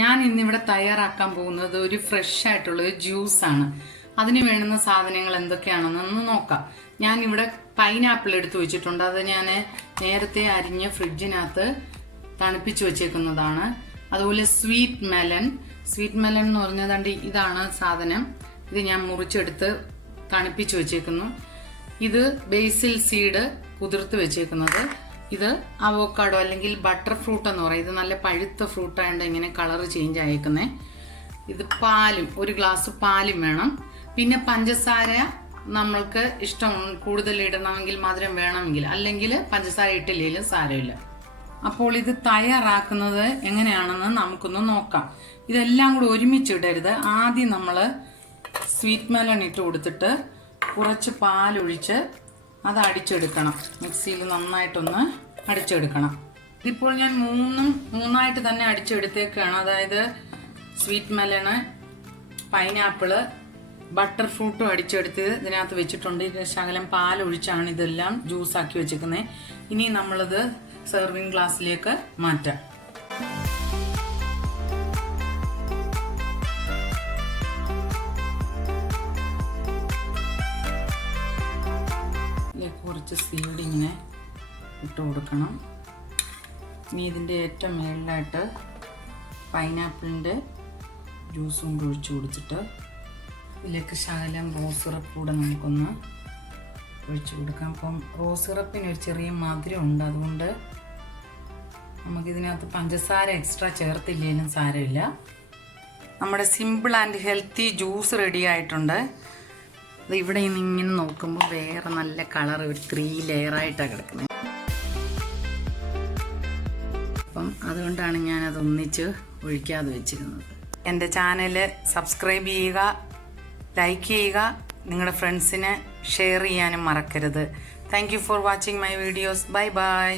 ഞാൻ ഇന്നിവിടെ തയ്യാറാക്കാൻ പോകുന്നത് ഒരു ഫ്രഷ് ആയിട്ടുള്ള ഒരു ജ്യൂസാണ്. അതിന് വേണ്ടുന്ന സാധനങ്ങൾ എന്തൊക്കെയാണെന്നൊന്ന് നോക്കാം. ഞാനിവിടെ പൈനാപ്പിൾ എടുത്തു വെച്ചിട്ടുണ്ട്. അത് ഞാൻ നേരത്തെ അരിഞ്ഞ് ഫ്രിഡ്ജിനകത്ത് തണുപ്പിച്ച് വെച്ചേക്കുന്നതാണ്. അതുപോലെ സ്വീറ്റ് മെലൺ എന്ന് പറഞ്ഞതുകൊണ്ട് ഇതാണ് സാധനം. ഇത് ഞാൻ മുറിച്ചെടുത്ത് തണുപ്പിച്ച് വെച്ചേക്കുന്നു. ഇത് ബേസിൽ സീഡ് കുതിർത്ത് വെച്ചേക്കുന്നത്. ഇത് അവോക്കാഡോ അല്ലെങ്കിൽ ബട്ടർ ഫ്രൂട്ട് എന്ന് പറയും. ഇത് നല്ല പഴുത്ത ഫ്രൂട്ടായതുകൊണ്ട് ഇങ്ങനെ കളർ ചേഞ്ച് ആയേക്കുന്നേ. ഇത് പാലും, ഒരു ഗ്ലാസ് പാലും വേണം. പിന്നെ പഞ്ചസാര നമ്മൾക്ക് ഇഷ്ടം കൂടുതൽ ഇടണമെങ്കിൽ, മധുരം വേണമെങ്കിൽ, അല്ലെങ്കിൽ പഞ്ചസാര ഇട്ടില്ലെങ്കിലും സാരമില്ല. അപ്പോൾ ഇത് തയ്യാറാക്കുന്നത് എങ്ങനെയാണെന്ന് നമുക്കൊന്ന് നോക്കാം. ഇതെല്ലാം കൂടി ഒരുമിച്ചിടരുത്. ആദ്യം നമ്മൾ സ്വീറ്റ് മെലൺ ഇട്ട് കൊടുത്തിട്ട് കുറച്ച് പാലൊഴിച്ച് അത് അടിച്ചെടുക്കണം. മിക്സിയിൽ നന്നായിട്ടൊന്ന് അടിച്ചെടുക്കണം. ഇതിപ്പോൾ ഞാൻ മൂന്നായിട്ട് തന്നെ അടിച്ചെടുത്തേക്കാണ്. അതായത് സ്വീറ്റ് മെലണ്, പൈനാപ്പിള്, ബട്ടർ ഫ്രൂട്ടും അടിച്ചെടുത്ത് ഇതിനകത്ത് വെച്ചിട്ടുണ്ട്. ഇത് ശകലം പാലൊഴിച്ചാണ് ഇതെല്ലാം ജ്യൂസാക്കി വെച്ചേക്കുന്നത്. ഇനി നമ്മളിത് സെർവിങ് ഗ്ലാസ്സിലേക്ക് മാറ്റാം. കുറച്ച് സീഡ് ഇങ്ങനെ ഇട്ട് കൊടുക്കണം. ഇനി ഇതിൻ്റെ ഏറ്റവും മേളിലായിട്ട് പൈനാപ്പിളിൻ്റെ ജ്യൂസും കൂടി ഒഴിച്ച് കൊടുത്തിട്ട് ഇതിലേക്ക് ശകലം റോസ് സിറപ്പ് കൂടെ നമുക്കൊന്ന് ഒഴിച്ച് കൊടുക്കാം. അപ്പം റോസ് സിറപ്പിന് ഒരു ചെറിയ മധുരമുണ്ട്. അതുകൊണ്ട് നമുക്കിതിനകത്ത് പഞ്ചസാര എക്സ്ട്രാ ചേർത്തില്ലെങ്കിലും സാരമില്ല. നമ്മുടെ simple and healthy juice ready ആയിട്ടുണ്ട്. അത് ഇവിടെ നിന്ന് ഇങ്ങനെ നോക്കുമ്പോൾ വേറെ നല്ല കളർ, ഒരു 3 ലെയറായിട്ടാണ് കിടക്കുന്നത്. അപ്പം അതുകൊണ്ടാണ് ഞാനത് ഒന്നിച്ച് ഒഴിക്കാതെ വെച്ചിരുന്നത്. എൻ്റെ ചാനൽ സബ്സ്ക്രൈബ് ചെയ്യുക, ലൈക്ക് ചെയ്യുക, നിങ്ങളുടെ ഫ്രണ്ട്സിന് ഷെയർ ചെയ്യാനും മറക്കരുത്. Thank you for watching my videos. Bye bye.